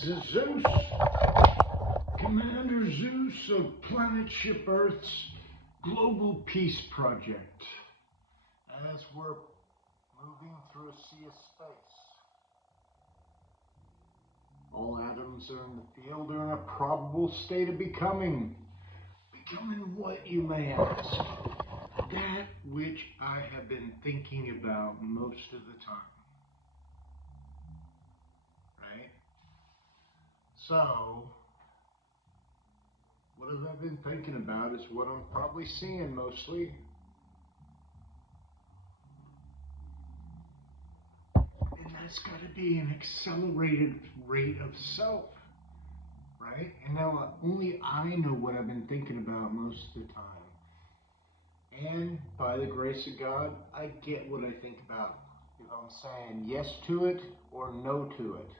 Zeus, Commander Zeus of Planet Ship Earth's Global Peace Project. As we're moving through a sea of space, all atoms are in the field are in a probable state of becoming. Becoming what, you may ask? That which I have been thinking about most of the time. Right? So, what have I been thinking about is what I'm probably seeing mostly. And that's got to be an accelerated rate of self, right? And now only I know what I've been thinking about most of the time. And by the grace of God, I get what I think about. If I'm saying yes to it or no to it,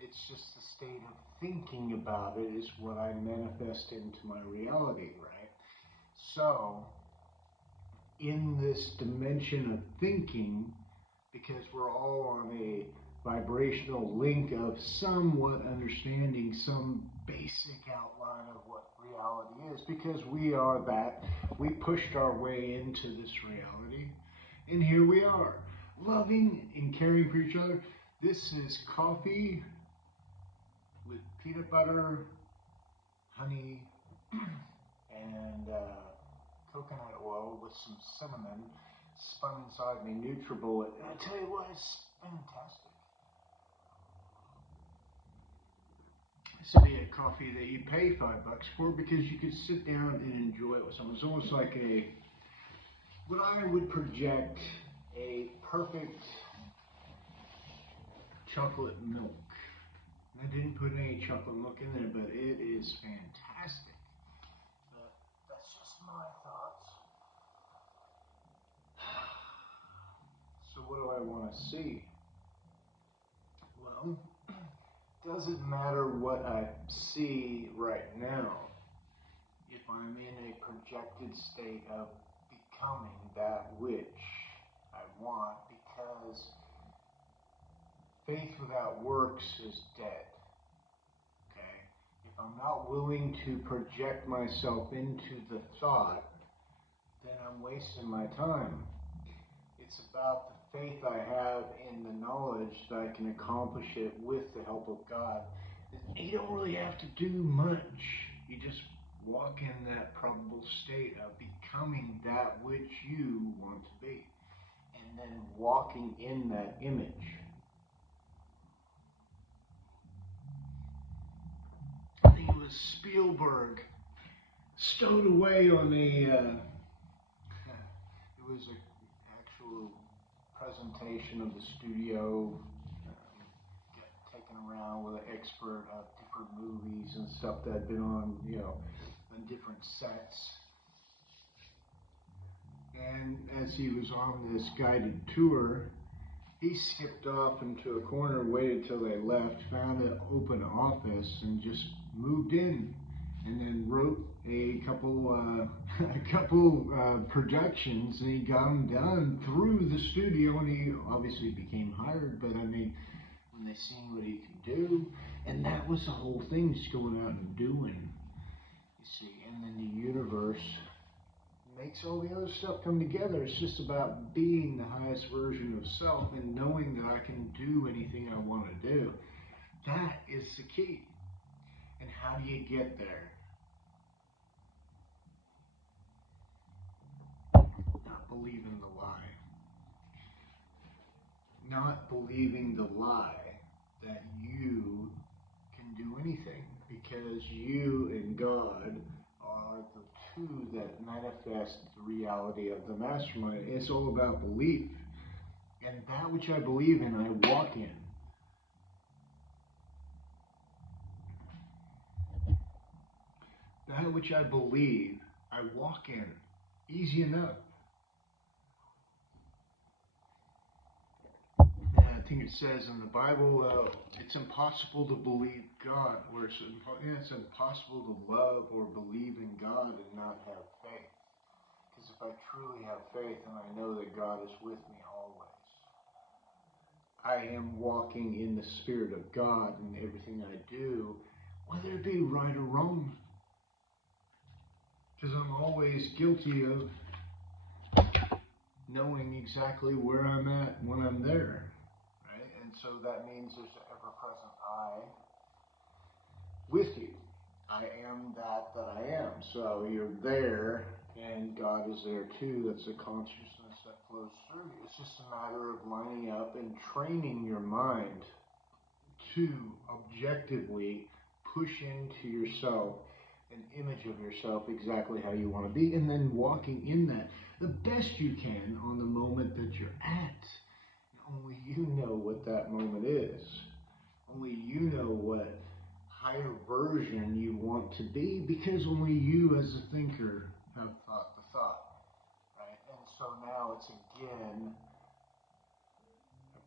it's just the state of thinking about it is what I manifest into my reality, right? So, in this dimension of thinking, because we're all on a vibrational link of somewhat understanding some basic outline of what reality is, because we are that, we pushed our way into this reality, and here we are, loving and caring for each other. This is coffee with peanut butter, honey, and coconut oil with some cinnamon spun inside my NutriBullet. And I tell you what, it's fantastic. This would be a coffee that you pay $5 for because you could sit down and enjoy it with someone. It's almost like what I would project a perfect chocolate milk. I didn't put any chocolate milk in there, but it is fantastic. But that's just my thoughts. So what do I want to see? Well, doesn't matter what I see right now if I'm in a projected state of becoming that which I want, because faith without works is dead. Okay? If I'm not willing to project myself into the thought, then I'm wasting my time. It's about the faith I have in the knowledge that I can accomplish it with the help of God. You don't really have to do much. You just walk in that probable state of becoming that which you want to be, and then walking in that image. I think it was Spielberg stowed away on it was an actual presentation of the studio, taken around with an expert of different movies and stuff that had been on, on different sets. And as he was on this guided tour, he skipped off into a corner, waited till they left, found an open office, and just moved in, and then wrote a couple productions, and he got them done through the studio, and he obviously became hired. But I mean, when they seen what he could do, and that was the whole thing, just going out and doing. You see, and then the universe makes all the other stuff come together. It's just about being the highest version of self and knowing that I can do anything I want to do. That is the key. And how do you get there? Not believing the lie. Not believing the lie that you can do anything, because you and God are the two that manifest the reality of the mastermind. It's all about belief. And that which I believe in, I walk in. That which I believe, I walk in. Easy enough. And I think it says in the Bible, it's impossible to believe God, or it's impossible to love or believe in God and not have faith. Because if I truly have faith, and I know that God is with me always, I am walking in the Spirit of God in everything I do, whether it be right or wrong. Because I'm always guilty of knowing exactly where I'm at when I'm there, right? And so that means there's an ever-present I with you. I am that I am. So you're there, and God is there too. That's a consciousness that flows through you. It's just a matter of lining up and training your mind to objectively push into yourself an image of yourself exactly how you want to be, and then walking in that the best you can on the moment that you're at. And only you know what that moment is. Only you know what higher version you want to be, because only you as a thinker have thought the thought, right? And so now it's again a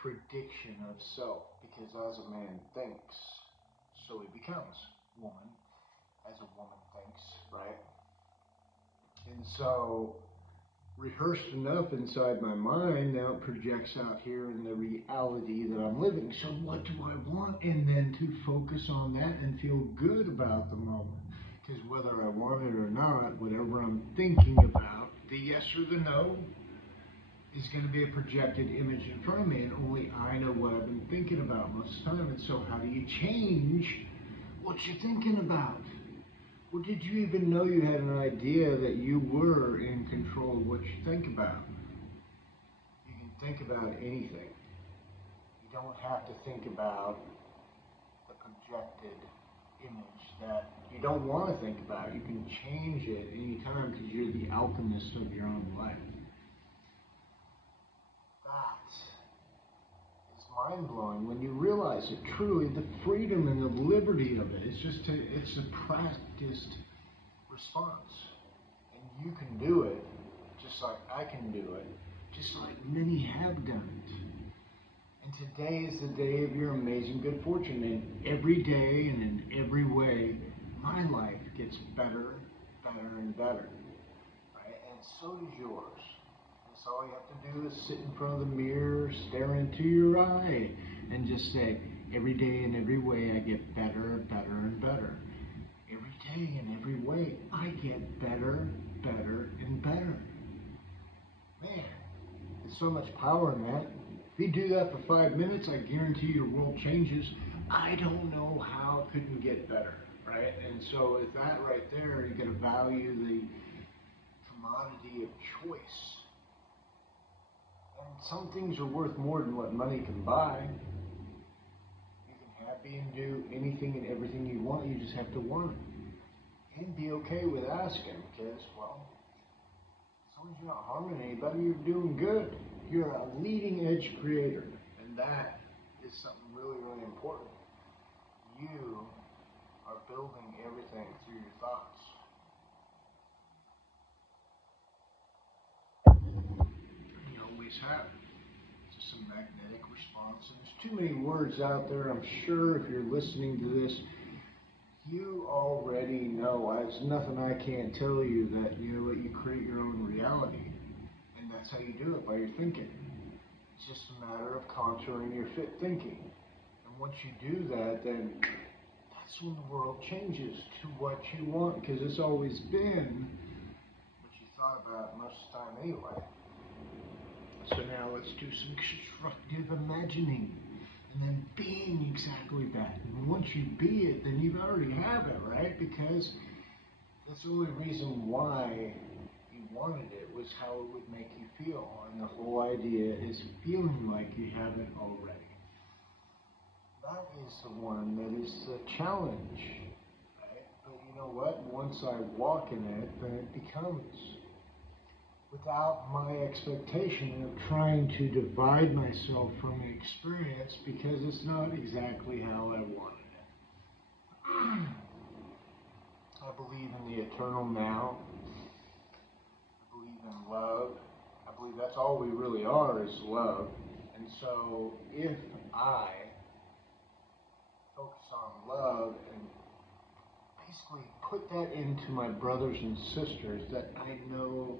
prediction of self, because as a man thinks, so he becomes. Woman, as a woman thinks, right? And so rehearsed enough inside my mind, now it projects out here in the reality that I'm living. So what do I want? And then to focus on that and feel good about the moment. Because whether I want it or not, whatever I'm thinking about, the yes or the no, is going to be a projected image in front of me, and only I know what I've been thinking about most of the time. And so how do you change what you're thinking about? Or did you even know you had an idea that you were in control of what you think about? You can think about anything. You don't have to think about the projected image that you don't want to think about. You can change it anytime because you're the alchemist of your own life. That is mind-blowing when you realize it truly, the freedom and the liberty of it. It's a practiced response. And you can do it just like I can do it, just like many have done it. And today is the day of your amazing good fortune. And every day and in every way, my life gets better, better, and better. Right? And so does yours. And so all you have to do is sit in front of the mirror, stare into your eye, and just say, every day and every way I get better, better, and better. Every day in every way, I get better, better, and better. Man, there's so much power in that. If you do that for 5 minutes, I guarantee your world changes. I don't know how it couldn't get better, right? And so with that right there, you're going to value the commodity of choice. And some things are worth more than what money can buy. You can happy and do anything and everything you want. You just have to want it. And be okay with asking, because, well, as long as you're not harming anybody, you're doing good. You're a leading edge creator, and that is something really, really important. You are building everything through your thoughts. You always have. It's just a magnetic response, and there's too many words out there. I'm sure if you're listening to this, you already know. There's nothing I can't tell you that you create your own reality. And that's how you do it, by your thinking. It's just a matter of contouring your fit thinking. And once you do that, then that's when the world changes to what you want, because it's always been what you thought about most of the time anyway. So now let's do some constructive imagining. And then being exactly that. And once you be it, then you already have it, right? Because that's the only reason why you wanted it, was how it would make you feel. And the whole idea is feeling like you have it already. That is the one that is the challenge, right? But you know what? Once I walk in it, then it becomes. Without my expectation of trying to divide myself from the experience, because it's not exactly how I wanted it. I believe in the eternal now. I believe in love. I believe that's all we really are, is love. And so if I focus on love and basically put that into my brothers and sisters, that I know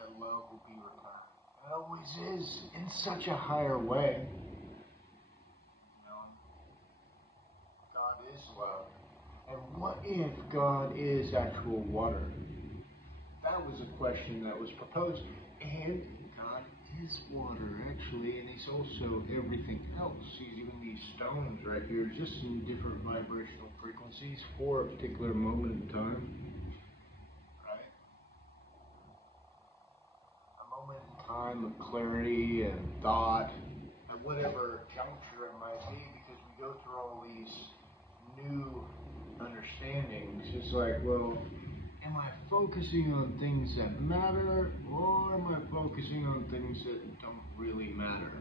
that love will be returned. It always is in such a higher way. You know, God is love. And what if God is actual water? That was a question that was proposed. And God is water, actually, and He's also everything else. He's even these stones right here, just in different vibrational frequencies for a particular moment in time. Right? A moment in time of clarity and thought, at whatever juncture it might be, because we go through all these new understandings. It's like, well, am I focusing on things that matter, or am I focusing on things that don't really matter?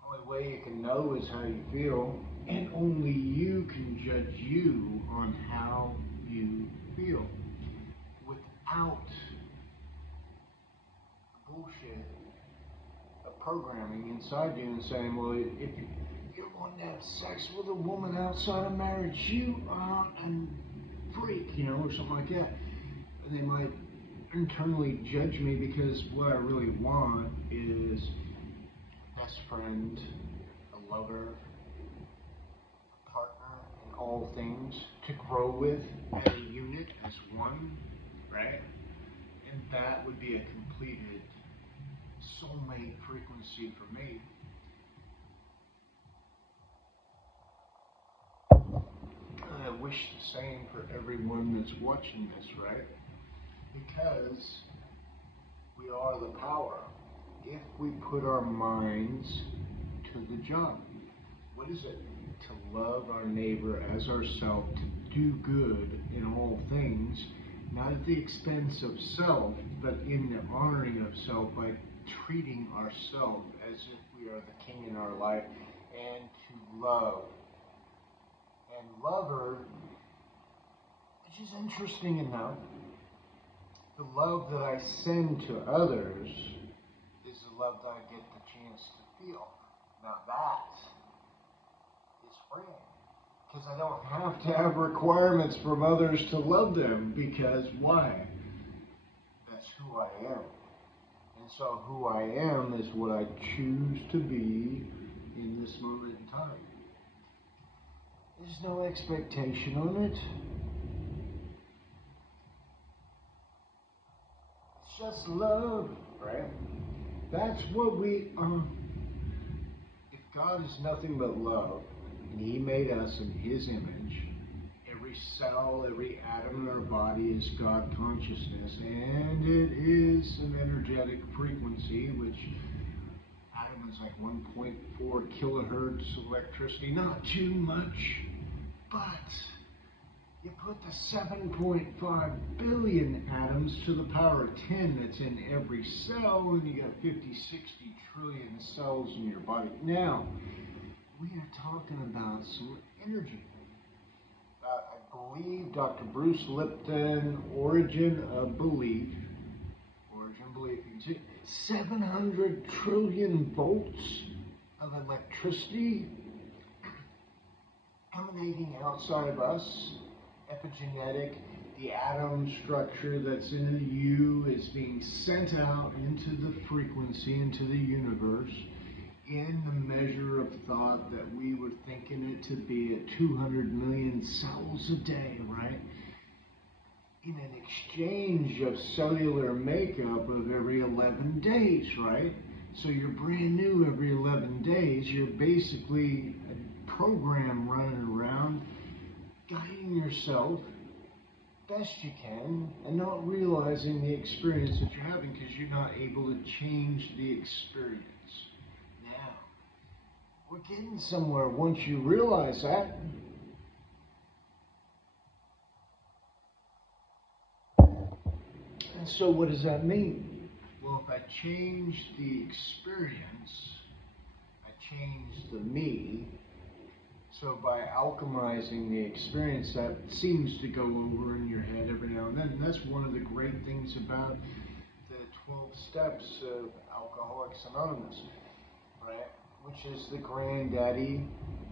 The only way you can know is how you feel, and only you can judge you on how you feel. Without the bullshit of programming inside you and saying, well, if you're wanting to have sex with a woman outside of marriage, you are a freak, or something like that. And they might internally judge me because what I really want is a best friend, a lover, a partner in all things, to grow with as a unit, as one, right? And that would be a completed soulmate frequency for me. I wish the same for everyone that's watching this, right? Because we are the power if we put our minds to the job. What is it? To love our neighbor as ourselves, to do good in all things, not at the expense of self, but in the honoring of self by treating ourselves as if we are the king in our life, and to love. And lover, which is interesting enough, the love that I send to others is the love that I get the chance to feel. Now that is freeing. Because I don't have to have requirements from others to love them. Because why? That's who I am. And so who I am is what I choose to be in this moment in time. There's no expectation on it. It's just love, right? That's what we are. If God is nothing but love, and He made us in His image, every cell, every atom in our body is God consciousness, and it is an energetic frequency, which atom is like 1.4 kilohertz electricity, not too much, but you put the 7.5 billion atoms to the power of 10 that's in every cell, and you got 50, 60 trillion cells in your body. Now, we are talking about some energy. I believe Dr. Bruce Lipton, Origin of Belief, 700 trillion volts of electricity emanating outside of us, epigenetic, the atom structure that's in you is being sent out into the frequency, into the universe, in the measure of thought that we were thinking it to be at 200 million cells a day, right? In an exchange of cellular makeup of every 11 days, right? So you're brand new every 11 days. You're basically a program running around, guiding yourself best you can, and not realizing the experience that you're having because you're not able to change the experience. Now, we're getting somewhere once you realize that. And so what does that mean? Well, if I change the experience, I change the me. So by alchemizing the experience, that seems to go over in your head every now and then. And that's one of the great things about the 12 steps of Alcoholics Anonymous, right? Which is the granddaddy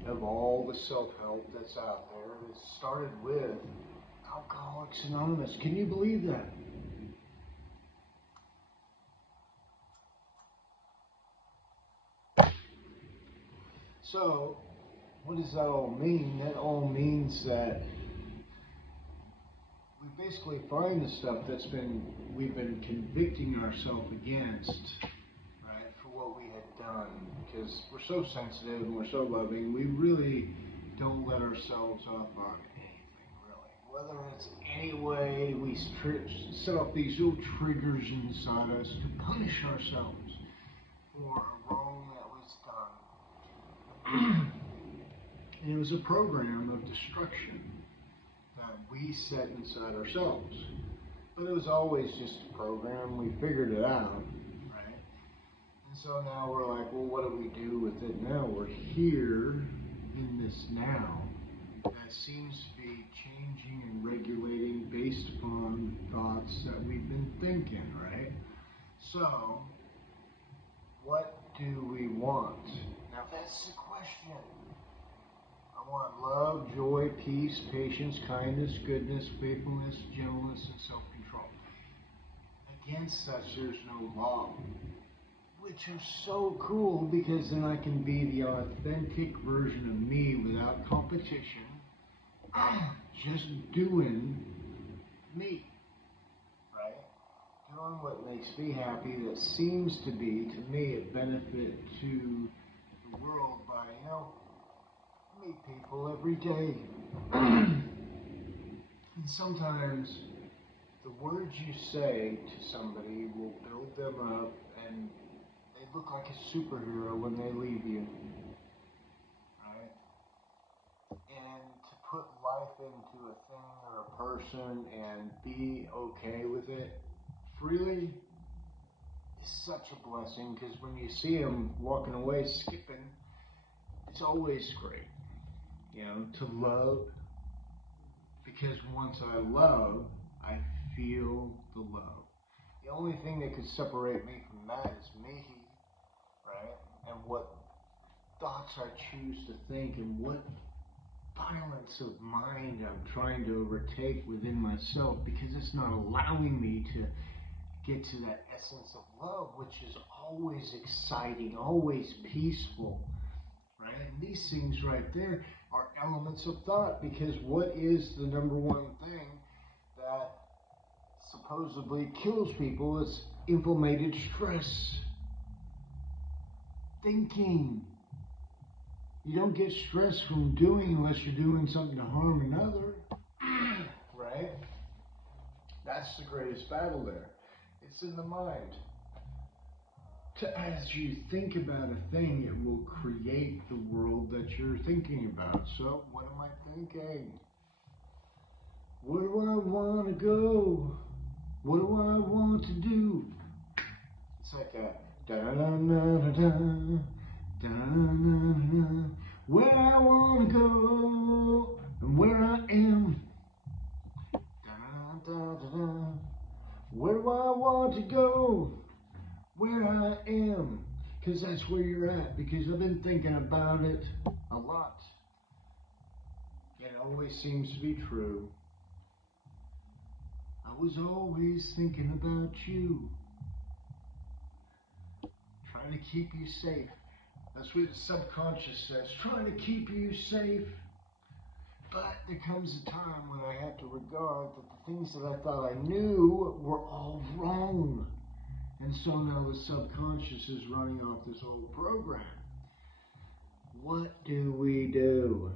of all the self-help that's out there. It started with Alcoholics Anonymous. Can you believe that? So, what does that all mean? That all means that we basically find the stuff we've been convicting ourselves against, right, for what we had done. Because we're so sensitive and we're so loving, we really don't let ourselves up on anything, really. Whether it's any way we set off these little triggers inside us to punish ourselves for a wrong that was done. And it was a program of destruction that we set inside ourselves. But it was always just a program. We figured it out, right? And so now we're like, well, what do we do with it now? We're here in this now that seems to be changing and regulating based upon thoughts that we've been thinking, right? So, what do we want? Now that's the question. I want love, joy, peace, patience, kindness, goodness, faithfulness, gentleness, and self-control. Against such there's no law. Which is so cool because then I can be the authentic version of me without competition. Just doing me. Right? Doing what makes me happy that seems to be, to me, a benefit to the world by, meet people every day. And sometimes the words you say to somebody will build them up and they look like a superhero when they leave you. Right? And to put life into a thing or a person and be okay with it freely is such a blessing because when you see them walking away skipping, it's always great. To love, because once I love, I feel the love. The only thing that could separate me from that is me, right? And what thoughts I choose to think and what violence of mind I'm trying to overtake within myself because it's not allowing me to get to that essence of love, which is always exciting, always peaceful. Right? And these things right there are elements of thought because what is the number one thing that supposedly kills people is inflamed stress. Thinking. You don't get stress from doing unless you're doing something to harm another. Right? That's the greatest battle there. It's in the mind. As you think about a thing, it will create the world that you're thinking about. So, what am I thinking? Where do I want to go? What do I want to do? It's like a da-da-da-da-da, da-da-da-da-da. Where I want to go and where I am. Da-da-da-da-da. Where do I want to go? Where I am, because that's where you're at, because I've been thinking about it a lot. It always seems to be true. I was always thinking about you. Trying to keep you safe. That's what the subconscious says, trying to keep you safe. But there comes a time when I have to regard that the things that I thought I knew were all wrong. And so now the subconscious is running off this whole program. What do we do?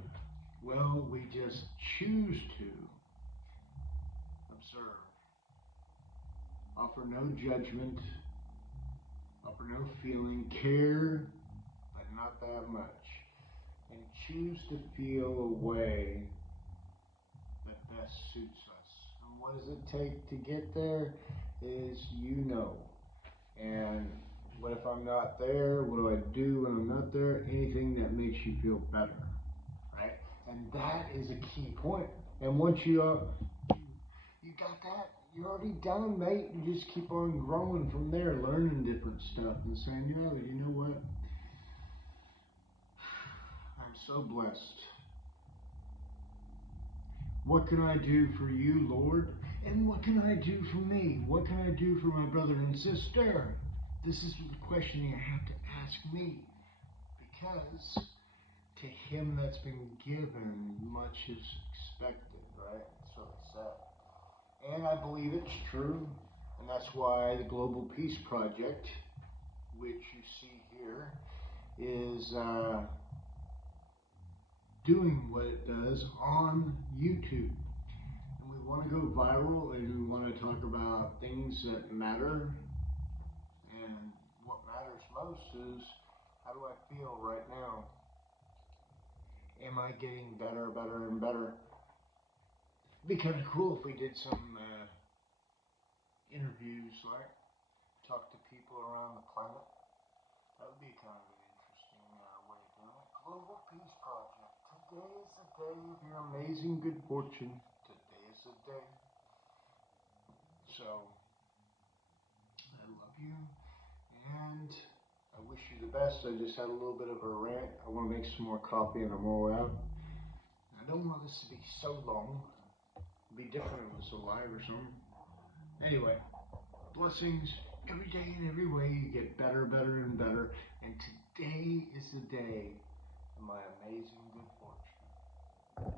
Well, we just choose to observe. Offer no judgment. Offer no feeling. Care, but not that much. And choose to feel a way that best suits us. And what does it take to get there is And what if I'm not there? What do I do when I'm not there? Anything that makes you feel better, right? And that is a key point. And once you got that, you're already done, mate. You just keep on growing from there, learning different stuff and saying, you know what? I'm so blessed. What can I do for you, Lord? And what can I do for me? What can I do for my brother and sister? This is the question you have to ask me. Because to him that's been given, much is expected, right? That's what I said. And I believe it's true. And that's why the Global Peace Project, which you see here, is doing what it does on YouTube. And we want to go viral, and we want to talk about things that matter. And what matters most is, how do I feel right now? Am I getting better, and better? It'd be kind of cool if we did some interviews, like talk to people around the planet. That would be kind of an interesting way of doing it. Global Peace Project. Today is the day of your amazing good fortune. Today is the day. So, I love you, and I wish you the best. I just had a little bit of a rant. I want to make some more coffee, and I'm all out. I don't want this to be so long. It'd be different if it was live or something. Anyway, blessings every day in every way. You get better, and better. And today is the day of my amazing good fortune.